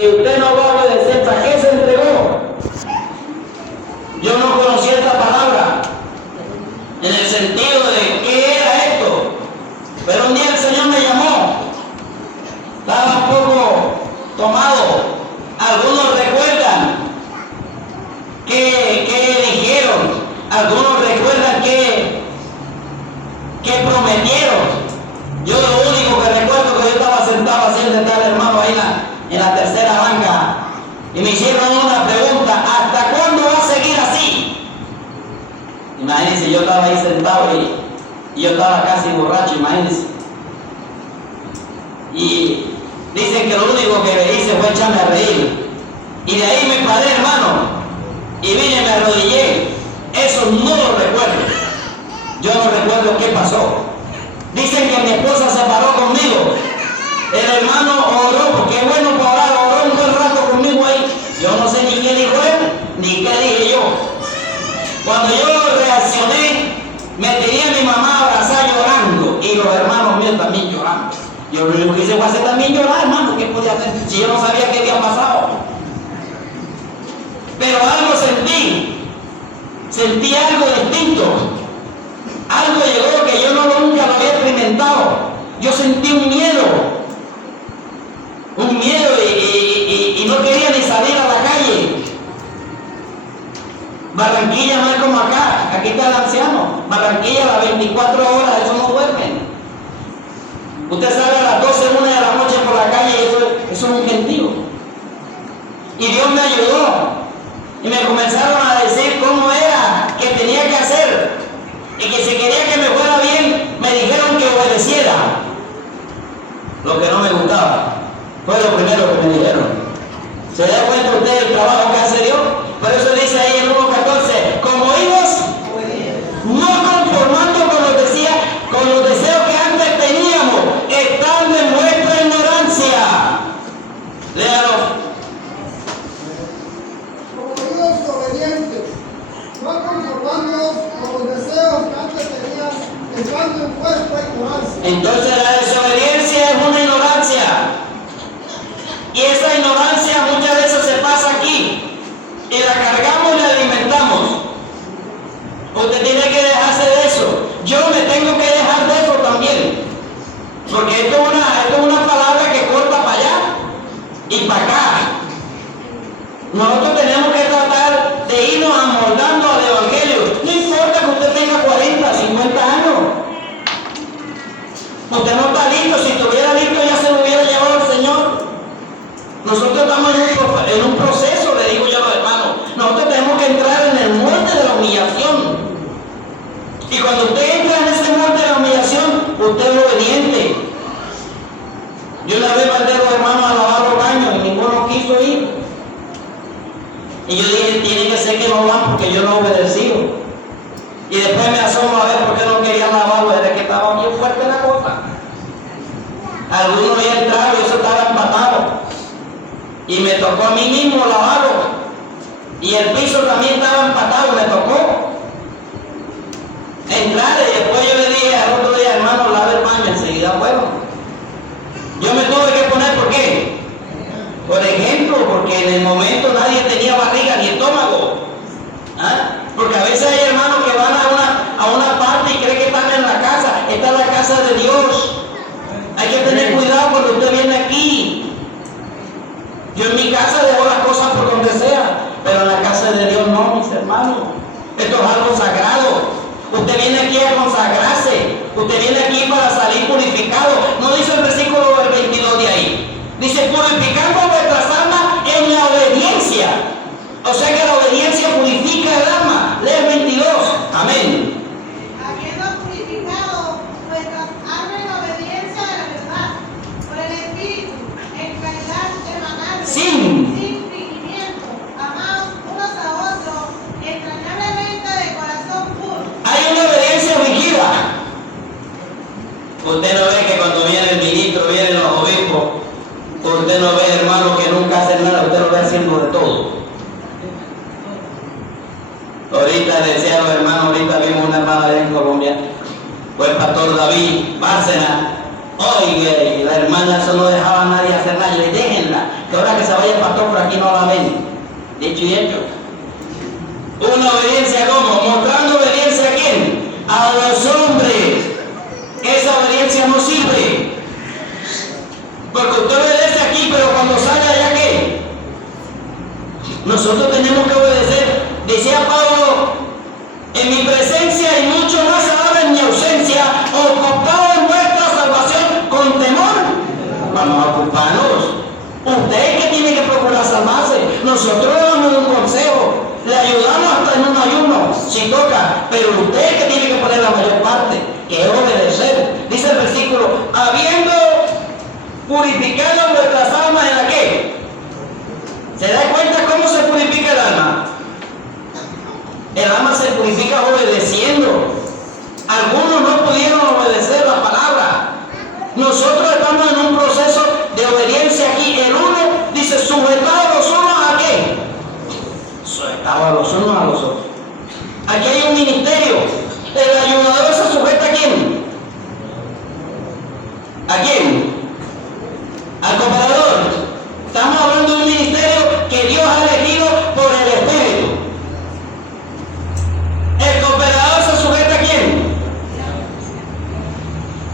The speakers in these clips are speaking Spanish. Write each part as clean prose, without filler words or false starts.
Si usted no va a obedecer, ¿para qué se entregó? Yo no conocía esta palabra en el sentido de qué era esto, pero un día el Señor me llamó. Estaba un poco tomado. Algunos recuerdan que dijeron, algunos recuerdan que prometieron. Yo lo único que recuerdo que yo estaba sentado haciendo tal hermano ahí en la tercera banca y me hicieron una pregunta: ¿hasta cuándo va a seguir así? Imagínense, yo estaba ahí sentado y yo estaba casi borracho, imagínense. Y dicen que lo único que me hice fue echarme a reír. Y de ahí me paré, hermano, y vine y me arrodillé. Eso no lo recuerdo. Yo no recuerdo qué pasó. Dicen que mi esposa se paró conmigo. El hermano oró, porque es bueno para orar, oró un buen rato conmigo ahí. Yo no sé ni qué dijo él, ni qué dije yo. Cuando yo reaccioné, me tenía a mi mamá abrazada llorando y los hermanos míos también llorando. Yo lo único que hice fue hacer también llorar, hermano. ¿Qué podía hacer si yo no sabía qué había pasado? Pero algo sentí algo distinto. Algo llegó que yo nunca lo había experimentado. Yo sentí un miedo y no quería ni salir a la calle. Barranquilla no es como acá, aquí está el anciano. Barranquilla a las 24 horas, eso no duermen. Usted sale a las 12, 1 de la noche por la calle y eso es un gentío. Y Dios me ayudó. Y me comenzaron a decir cómo era, que tenía que hacer. Y que si quería que me fuera bien, me dijeron que obedeciera. Lo que no me gustaba fue lo primero que me dijeron. ¿Se da cuenta usted del trabajo que hace Dios? Por eso dice ahí en 1:14, como hijos, no conformando con los deseos que antes teníamos, estando en nuestra ignorancia. Léalo. Como hijos obedientes, no conformándonos con los deseos que antes tenías, estando en vuestra ignorancia. Entonces la desobediencia es una ignorancia. Y esa ignorancia muchas veces se pasa aquí y la cargamos y la alimentamos. Usted tiene que dejarse de eso. Yo me tengo que dejar de eso también. Porque esto es una palabra que corta para allá y para acá. Nosotros tenemos que tratar de irnos amoldando al Evangelio. No importa que usted tenga 40, 50 años. Usted no está listo. Si estuviera listo ya se lo hubiera llevado el Señor. Nosotros estamos en un proceso, le digo yo a los hermanos. Nosotros tenemos que entrar en el molde de la humillación. Y cuando usted entra en ese molde de la humillación, usted es obediente. Yo una vez mandé a los hermanos a lavar los baños y ninguno quiso ir. Y yo dije, tiene que ser que no van porque yo no he obedecido. Y después me asomo a ver por qué no querían lavarlo, desde que estaba bien fuerte la cosa. Algunos ya entraron y eso estaba empatado. Y me tocó a mí mismo lavarlo. Y el piso también estaba empatado, me tocó entrar. Y después yo le dije al otro día, hermano, lave el baño, enseguida fueron. Yo me tuve que poner, ¿por qué? Por ejemplo, porque en el momento nadie tenía barriga ni estómago. ¿Ah? Porque a veces hay hermanos que van a una parte y creen que están en la casa. Esta es la casa de Dios. Hay que tener cuidado cuando usted viene aquí. Yo en mi casa dejo las cosas por donde sea, pero en la casa de Dios no, mis hermanos. Esto es algo sagrado. Usted viene aquí a consagrarse. Usted viene aquí para salir purificado. No dice el versículo 22 de ahí. Dice, purificando vuestras almas en la obediencia. O sea que la obediencia purifica el alma. Lee el 22. Amén. Habiendo purificado vuestras almas en obediencia a la verdad, por el Espíritu, en caridad hermanal, sin fingimiento, amados unos a otros, entrañablemente de corazón puro. Hay una obediencia fingida. Usted no ve que cuando viene el ministro, vienen los obispos, usted no ve hermanos que nunca hacen nada, usted lo ve haciendo de todo. Ahorita decía a los hermanos, ahorita vimos una hermana allá en Colombia, fue el pastor David Bárcena. Oiga, y la hermana eso no dejaba a nadie hacer nada, y déjenla, que ahora que se vaya el pastor por aquí no la ven. Dicho y hecho. Una obediencia como, mostrando obediencia a quién, a los hombres. Esa obediencia no sirve, porque usted obedece aquí, pero cuando salga allá, ¿qué? Nosotros tenemos que obedecer. Decía Pablo, en mi presencia y mucho más ahora en mi ausencia, ocupados en vuestra salvación con temor. Vamos a ocuparnos. Usted es el que tiene que procurar salvarse. Nosotros le damos un consejo, le ayudamos hasta en un ayuno, si toca, pero usted es el que tiene que poner la mayor parte, que es obedecer. Dice el versículo, habiendo purificado nuestras almas en la que. ¿Se da cuenta cómo se purifica el alma? El alma se purifica obedeciendo. Algunos no pudieron obedecer la palabra. Nosotros estamos en un proceso de obediencia aquí. El uno dice, sujetados los unos a qué? Sujetados los unos a los otros. Aquí hay un ministerio. El ayudador se sujeta a quién? ¿A quién? Al cooperador. Estamos hablando de un ministerio que Dios ha elegido por el Espíritu. El cooperador se sujeta a quién?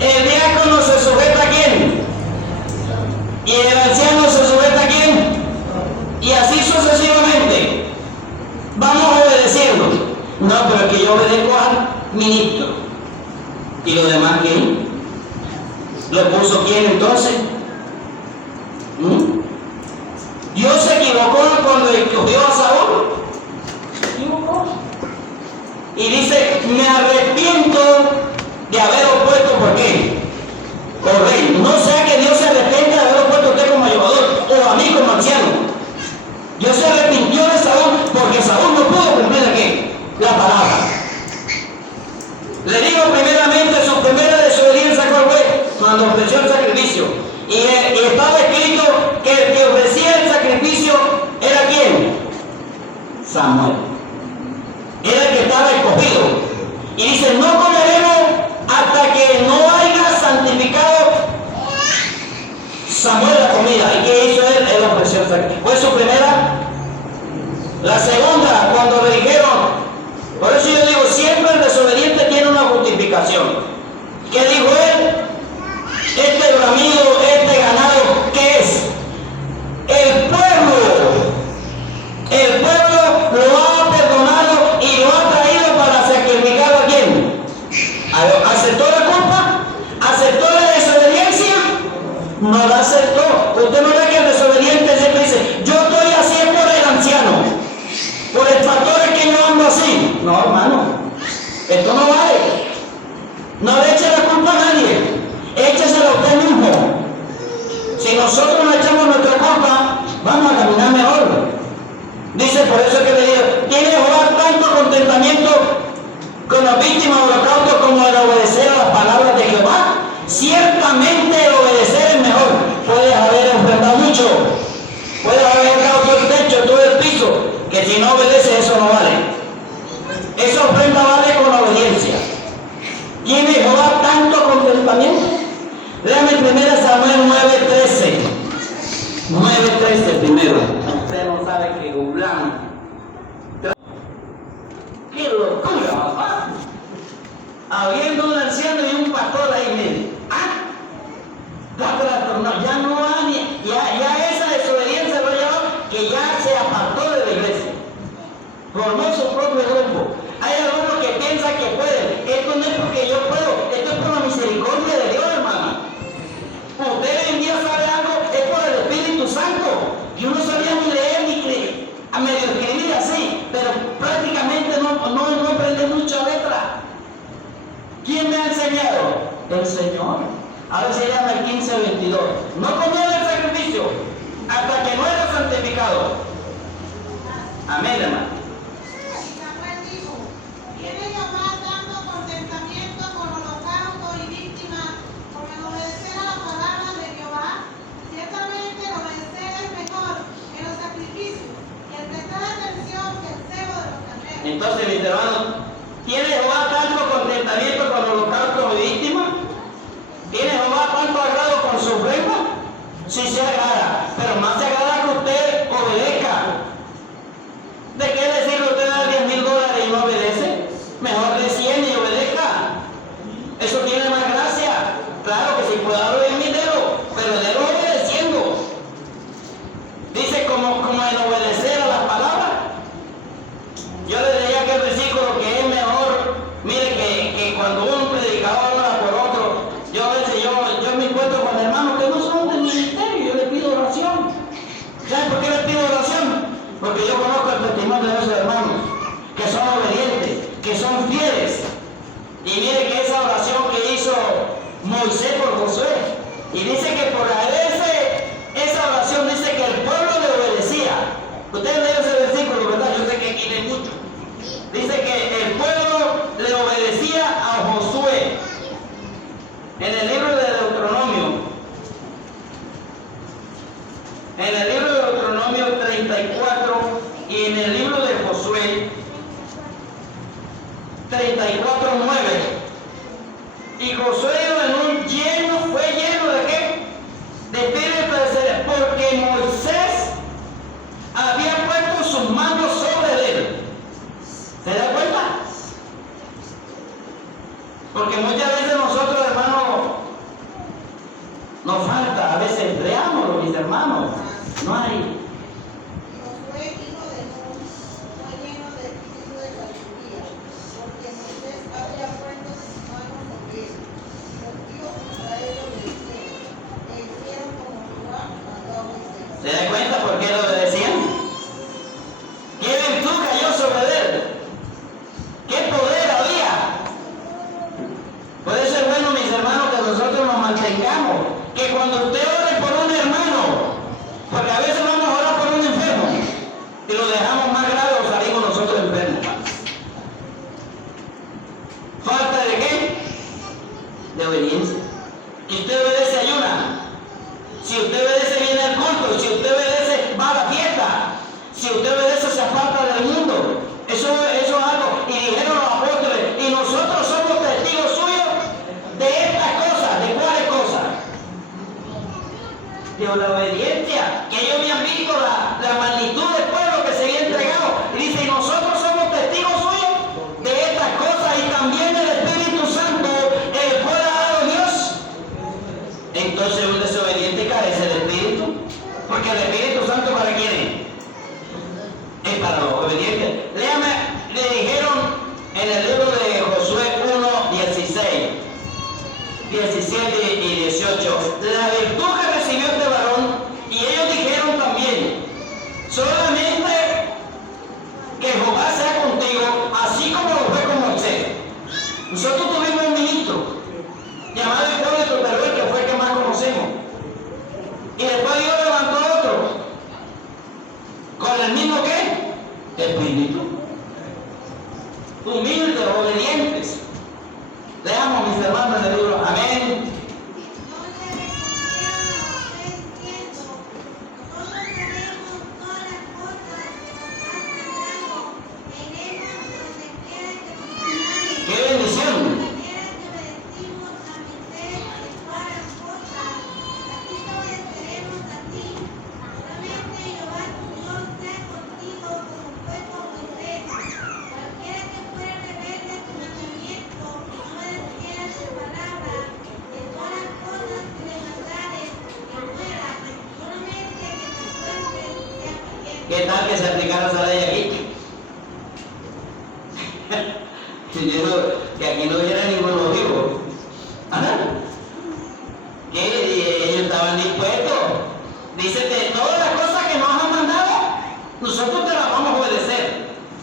El diácono se sujeta a quién? Y el anciano se sujeta a quién? Y así sucesivamente. Vamos obedeciendo. No, pero que yo obedezco al ministro. ¿Y lo demás quién? ¿Lo puso quién entonces? Dios se equivocó cuando escogió a Saúl. Se equivocó. Y dice, me arrepiento de haber opuesto, ¿por qué? Por rey. No sea que Dios se arrepienta de haber opuesto a usted como ayudador o a mí como anciano. Dios se arrepintió de Saúl porque Saúl no pudo cumplir aquí la palabra. Le digo primeramente, su primera desobediencia, ¿cuál fue? Cuando ofreció el sacrificio. Y estaba escrito que el que ofrecía el sacrificio era ¿quién? Samuel. Era el que estaba escogido. Y dice, no comeremos hasta que no haya santificado Samuel la comida. ¿Y qué hizo él? Él ofreció el sacrificio. Fue su primera. La segunda, cuando le dijeron, por eso yo digo, siempre el desobediente tiene una justificación. ¿Qué dijo él? Este bramido, este ganado, ¿qué es? El pueblo lo ha perdonado y lo ha traído para sacrificar a quién. ¿Aceptó la culpa? ¿Aceptó la desobediencia? No la aceptó. Usted no ve que el desobediente siempre dice, yo estoy así es por el anciano, por el pastor es que yo ando así. No, hermano, esto no vale. No le eche la culpa a nadie. Échesela a usted mismo. Si nosotros no echamos nuestra culpa, vamos a caminar mejor. Dice, por eso que le digo, ¿tiene Jehová tanto contentamiento con las víctimas de holocausto como el obedecer a las palabras de Jehová? Ciertamente el obedecer es mejor. Puedes haber enfrentado mucho, puedes haber dejado todo el techo, todo el piso, que si no obedeces eso no vale. Esa ofrenda vale con la obediencia. ¿Tiene Jehová tanto contentamiento? Léame 1 Samuel 9:13. 9:13 primero. Usted no sabe que Gulán. ¡Qué locura, papá! Habiendo un anciano y un pastor ahí medio. No, ya no hay, ya esa desobediencia lo ha llevado que ya se apartó de la iglesia. Formó su propio grupo. Hay algunos que piensan que pueden. Esto no es porque yo puedo, esto es por la misericordia de Dios, hermano. Usted hoy en día sabe algo, es por el Espíritu Santo. Yo no sabía ni leer ni escribir, a medio escribir así, pero prácticamente no aprendí mucha letra. ¿Quién me ha enseñado? El Señor. Ahora se llama el 15:22. No comía del sacrificio hasta que no era santificado. Amén, hermano. Samuel dijo, ¿tiene Jehová tanto contentamiento con holocausto y víctimas como en obedecer a la palabra de Jehová? Ciertamente el obedecer es mejor que los sacrificios y el prestar atención que el cebo de los carneros. Entonces, mis hermanos, ¿tiene Jehová tanto contentamiento con holocausto y víctimas? ¿Tiene Jehová tanto agrado con su ofrenda? Sí se agrada, pero más se agrada Si usted obedece, se aparta del mundo. Eso es algo. Y dijeron los apóstoles, y nosotros somos testigos suyos de estas cosas. ¿De cuáles cosas? De la obediencia. Que ellos habían visto la magnitud del pueblo que se había entregado. Y dice, y nosotros somos testigos suyos de estas cosas, y también del Espíritu Santo, el cual ha dado Dios. Entonces un desobediente carece del Espíritu. Porque el Espíritu Santo, ¿para quién es? Es para los obedientes. Léame, le dijeron en el libro de Josué 1, 16, 17 y 18, la virtud que recibió este varón, y ellos dijeron también, solamente que Jehová sea contigo, así como lo fue con Moisés. Nosotros tuvimos un ministro llamado Hipólito, pero el que fue el que más conocemos. Y después Dios levantó a otro con el mismo ¿qué? Espíritu. Humildes, obedientes. Leamos, mis hermanos, en el libro. Amén. ¡Qué bendición! ¿Qué tal que se aplicara esa ley aquí? Yo digo que aquí no hubiera ninguno vivo. ¿Ah? Que ellos estaban dispuestos. Dice, de todas las cosas que nos han mandado, nosotros te las vamos a obedecer.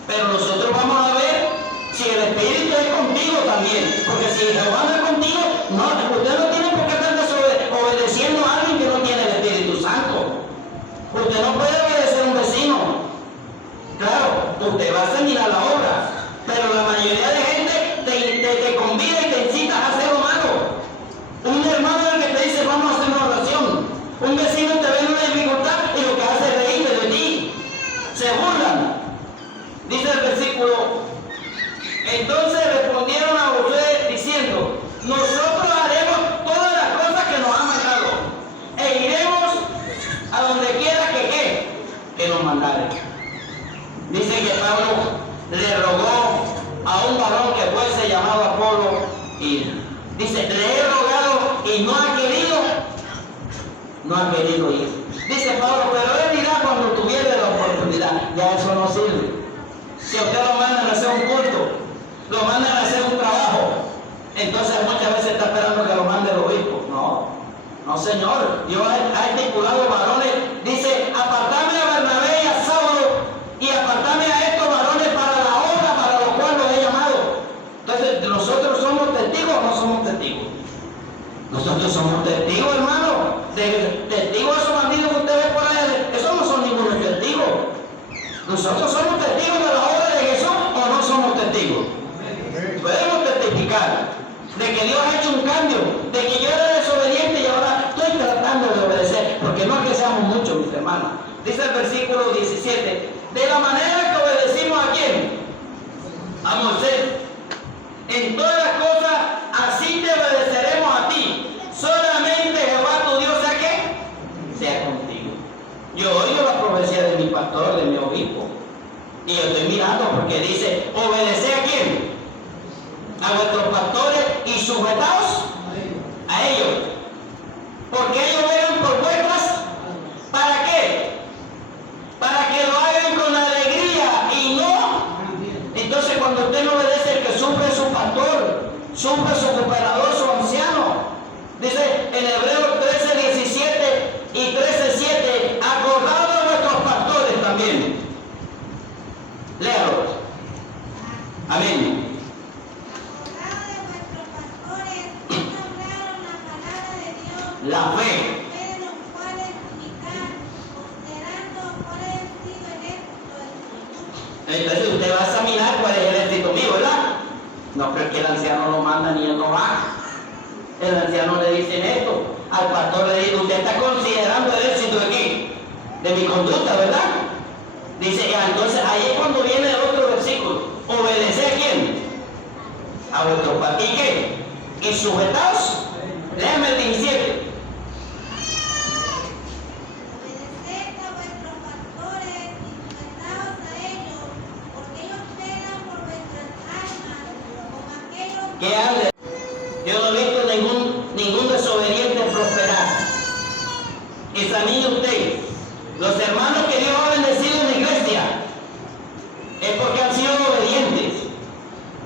Pero nosotros vamos a ver si el Espíritu es contigo también. Porque si Jehová no es contigo, no, usted no tiene por qué estar obedeciendo a alguien que no tiene el Espíritu Santo. Usted no puede obedecer a un vecino. Claro, usted va a hacer mirar la obra, pero la mayoría de gente te convida y te incita a hacer lo malo. Un hermano es el que te dice, vamos a hacer una oración. Un vecino te ve en una dificultad y lo que hace es reírte de ti. Se burlan. Dice el versículo, entonces respondieron a Josué diciendo, nosotros haremos todas las cosas que nos han mandado, e iremos a donde quiera que nos mandare. Dice que Pablo le rogó a un varón que fuese llamado Apolo ir. Dice, le he rogado y no ha querido ir. Dice Pablo, pero él irá cuando tuviera la oportunidad. Ya eso no sirve. Si a usted lo mandan a hacer un culto, lo mandan a hacer un trabajo, entonces muchas veces está esperando que lo mande el obispo. No, Señor, Dios ha estipulado varones, dice, apartame a Bernabé y a Saulo, y apartame a estos varones para la obra para lo cual los he llamado. Entonces, ¿nosotros somos testigos o no somos testigos? Nosotros somos testigos, hermano. Testigos de esos bandidos que usted ve por ahí, esos no son ningunos testigos. ¿Nosotros somos testigos de la obra de Jesús o no somos testigos? Podemos testificar de que Dios ha hecho un cambio, de que yo era desobediente y ahora estoy tratando de obedecer, porque no es que seamos muchos, mis hermanos. Dice el versículo 17, de la manera que obedecimos ¿a quién? A Moisés. En todas las cosas, así te obedeceremos a ti. Solamente Jehová tu Dios sea ¿qué? Sea contigo. Yo oigo la profecía de mi pastor, de mi obispo, y yo estoy mirando porque dice, obedece ¿a quién? A vuestros pastores y sujetaos a ellos, porque ellos velan por vuestras, ¿para qué? Para que lo hagan con alegría y no. Entonces cuando usted no obedece, el que sufre es su pastor, sufre su gobernador, su anciano. Dice en Hebreos 13:17 y 13:7, acordado a vuestros pastores también. Léalo. Amén. La fe. Entonces usted va a examinar cuál es el éxito mío, ¿verdad? No creo que el anciano lo manda ni él no va. El anciano le dice esto. Al pastor le dice, usted está considerando el éxito de qué? De mi conducta, ¿verdad? Dice, ya, entonces ahí es cuando viene el otro versículo. ¿Obedecer a quién? A vuestros padres. ¿Y qué? Y sujetaos. Léame el 17. Obedeced a vuestros pastores y sujetaos a ellos, porque ellos velan por vuestras almas, como aquellos ¿Qué hable? Yo no he visto ningún desobediente prosperar. Examine usted. Los hermanos que Dios ha bendecido en la iglesia es porque han sido obedientes.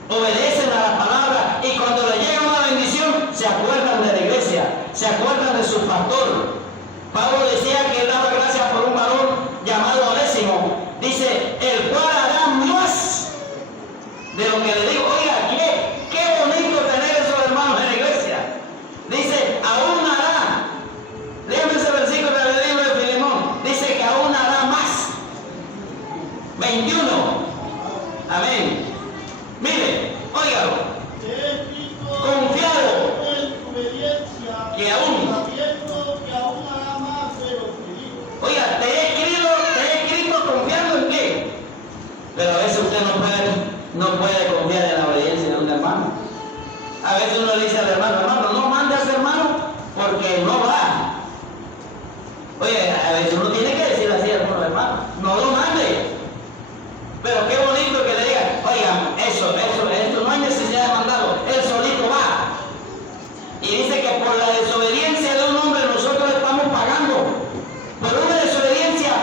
Obedecen a la palabra y cuando le llega una bendición se acuerdan de la iglesia, se acuerdan de su pastor. Pablo decía que él daba gracias por un varón llamado Onésimo. Dice, el cual hará más de lo que le digo. Oiga, qué bonito tener esos hermanos en la iglesia. Dice, aún hará. Léame ese versículo del libro de Filemón. Dice que aún hará más. 21. Amén. Mire, óigalo. Confiado que aún. Oiga, te he escrito confiando en qué. Pero a veces usted no puede confiar en la obediencia de un hermano. A veces uno le dice al hermano, no mande a ese hermano porque no va. Oye, a veces uno tiene que decir así a algunos hermanos, no lo mande. Pero qué bonito que le diga, oiga, eso, no hay necesidad de mandarlo, él solito va. Y dice que por la desobediencia de un hombre nosotros estamos pagando. Por una desobediencia,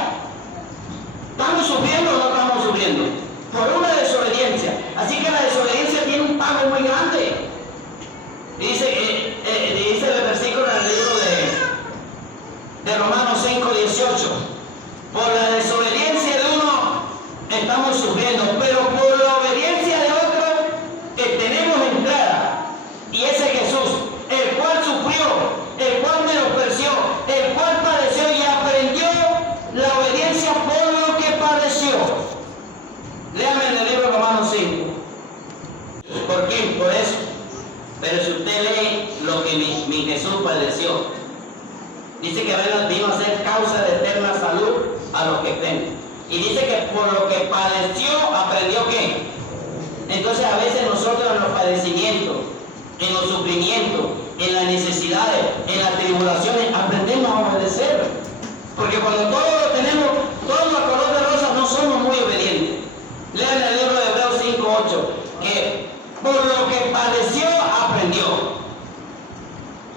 ¿estamos sufriendo o no estamos sufriendo? Por una desobediencia. Así que la desobediencia tiene un pago muy grande. Dice el versículo en el libro de Romanos 5:18. Por la desobediencia de uno estamos sufriendo, pero por la obediencia de otro tenemos entrada. Y ese Jesús, el cual sufrió, el cual menospreció, el cual padeció y aprendió la obediencia por lo que padeció. Léame en el libro de Romanos 5. ¿Por qué? Por eso. Pero si usted lee lo que mi Jesús padeció, dice que vino a ser causa de eterna salud a los que creen. Y dice que por lo que padeció, aprendió qué. Entonces a veces nosotros en los padecimientos, en los sufrimientos, en las necesidades, en las tribulaciones, aprendemos a obedecer. Porque cuando todo lo tenemos, todo a color de rosa, no somos muy obedientes. Lean el libro de Hebreos 5:8, que por lo que padeció, aprendió.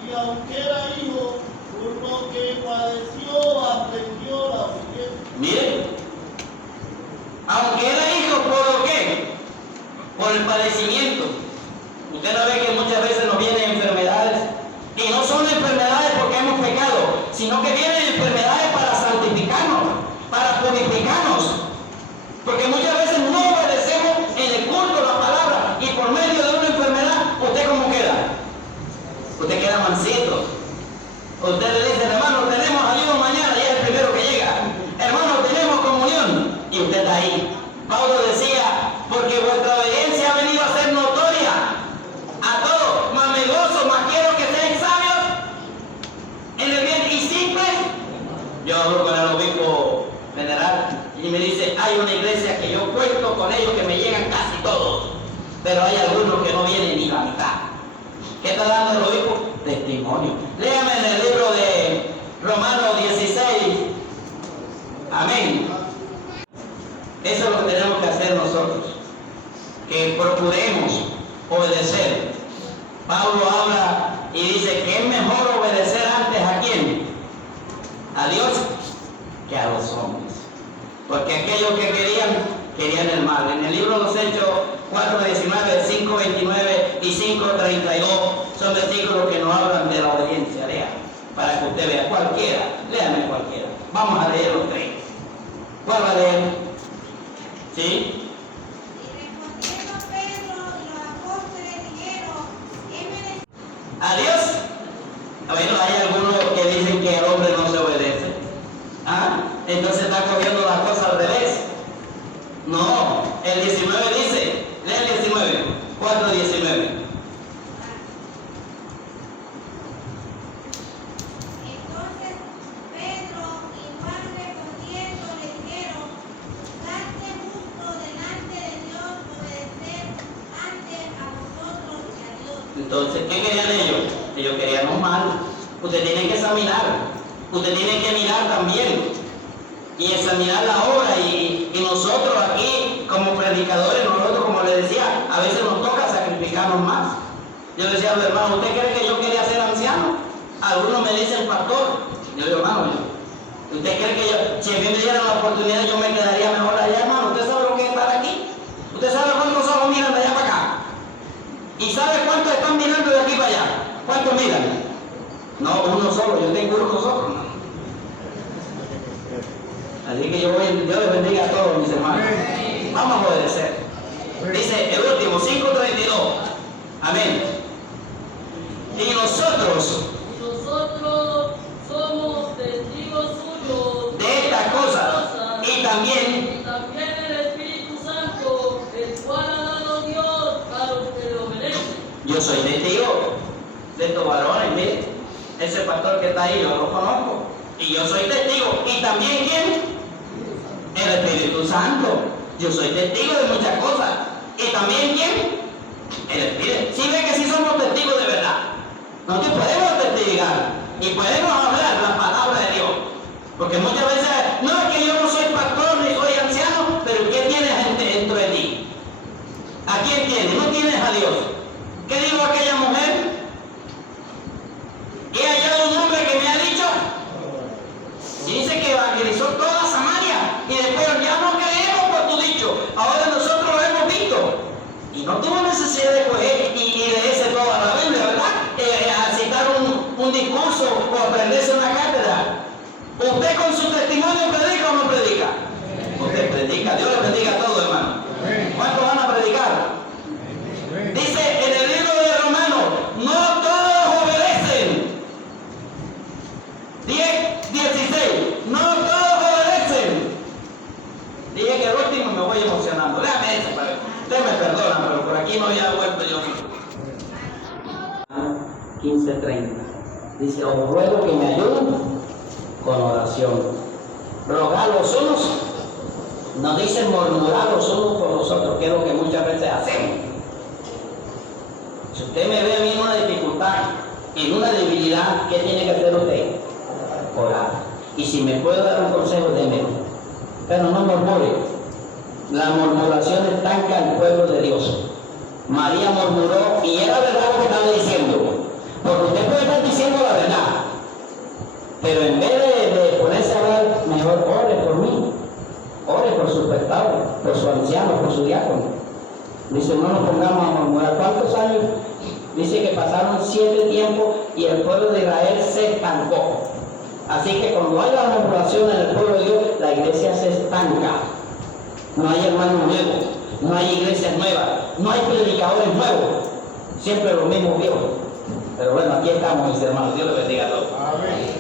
Y aunque era hijo, por lo que padeció, aprendió la obediencia. Miren, aunque era hijo, ¿por lo qué? Por el padecimiento. Usted no ve que muchas veces nos vienen enfermedades, y no son enfermedades porque hemos pecado, sino que vienen enfermedades para santificarnos, para purificarnos. Porque muchas veces no obedecemos en el culto la palabra, y por medio de una enfermedad, ¿usted cómo queda? Usted queda mansito. Usted le dice, hermano, tenemos ayuno mañana, y es el primero que llega. Hermano, tenemos comunión, y usted está ahí. Pablo decía, porque vuestra obediencia ha venido a ser notoria a todos, más me gozo, más quiero que sean sabios en el bien y simples. Yo hablo con el obispo general y me dice, hay una iglesia que yo cuento con ellos que me llegan casi todos, pero hay algunos que no vienen ni la mitad. ¿Qué está dando el obispo? Testimonio. Léame en el libro de Romanos 16. Amén. Eso es lo que tenemos que hacer nosotros, que procuremos obedecer. Pablo habla y dice que es mejor obedecer antes a quién, a Dios, que a los hombres, porque aquellos que querían el mal. En el libro de los Hechos 4:19, 5:29 y 5:32 son versículos que nos hablan de la obediencia. Lea, para que usted vea cualquiera, léame cualquiera. Vamos a leer los tres. ¿Cuál va a leer? ¿Sí? Y respondiendo Pedro y los apóstoles dijeron, ¿A Dios? Bueno, hay algunos que dicen que el hombre no se obedece. ¿Ah? Entonces está cogiendo las cosas al revés. No, el 19 dice, lee el 19, 4:19. Entonces Pedro y Juan respondiendo le dijeron, Entonces, ¿qué querían ellos? Ellos querían un mal. Usted tiene que examinar, usted tiene que mirar también y examinar la obra. Y nosotros aquí, como predicadores, nosotros, como les decía, a veces nos toca sacrificarnos más. Yo decía a los hermanos, ¿usted cree que yo quería ser anciano? Algunos me dicen pastor. Yo digo, hermano, ¿usted cree que yo, si a mí me dieran la oportunidad, yo me quedaría mejor allá, hermano? ¿Usted sabe lo que es estar aquí? ¿Usted sabe cuántos ojos miran de allá para acá? ¿Y sabe cuántos están mirando de aquí para allá? ¿Cuántos miran? No, uno solo, yo tengo uno solo. Así que Dios les bendiga a todos mis hermanos. Vamos a obedecer. Dice el último, 5:32. Amén. Y nosotros somos testigos suyos de estas cosas. Y también el Espíritu Santo, el cual ha dado Dios a los que le obedecen. yo soy testigo de estos varones. Mire, ese pastor que está ahí, yo lo conozco. Y yo soy testigo. ¿Y también quién? El Espíritu Santo. Yo soy testigo de muchas cosas. ¿Y también quién? El Espíritu. Si ve que sí somos testigos de verdad. Nosotros podemos testificar y podemos hablar la palabra de Dios. Porque muchas veces, no es que yo no soy pastor ni soy anciano, pero ¿qué tienes dentro de ti? ¿A quién tienes? No tienes a Dios. ¿Qué dijo aquella mujer? He hallado un hombre que me ha dicho. Y dice que evangelizó toda Samaria. Y después ya no creemos por tu dicho. Ahora nosotros lo hemos visto. Y no tuvo necesidad de coger y leerse toda la Biblia, ¿verdad? A citar un discurso o aprenderse una cátedra. ¿Usted con su testimonio predica o no predica? Usted predica. Dios le bendiga a todos, hermano. ¿Cuántos van a predicar? Dice en el libro de Romanos, no todos obedecen. 10:16, no todos obedecen. Dije que el último me voy emocionando. Déjame eso, usted me perdona, pero por aquí no había vuelto yo. 15:30. Dice, os ruego que me ayuden con oración. Rogar los unos, no dicen murmurar los unos por los otros, que es lo que muchas veces hacemos. Si usted me ve a mí en una dificultad, en una debilidad, ¿qué tiene que hacer usted? Orar. Y si me puedo dar un consejo, démelo. Pero no murmure. La murmuración estanca al pueblo de Dios. María murmuró y era verdad lo que estaba diciendo. Porque usted puede estar diciendo la verdad, pero en vez de ponerse a hablar, mejor ore por mí. Ore por su pecado, por su anciano, por su diácono. Dice, no nos pongamos a murmurar. ¿Cuántos años? Dice que pasaron 7 tiempos y el pueblo de Israel se estancó. Así que cuando hay la murmuración en el pueblo de Dios, la iglesia se estanca. No hay hermanos nuevos, no hay iglesias nuevas, no hay predicadores nuevos. Siempre los mismos viejos. Pero bueno, aquí estamos, mis hermanos. Dios les bendiga a todos. Amén.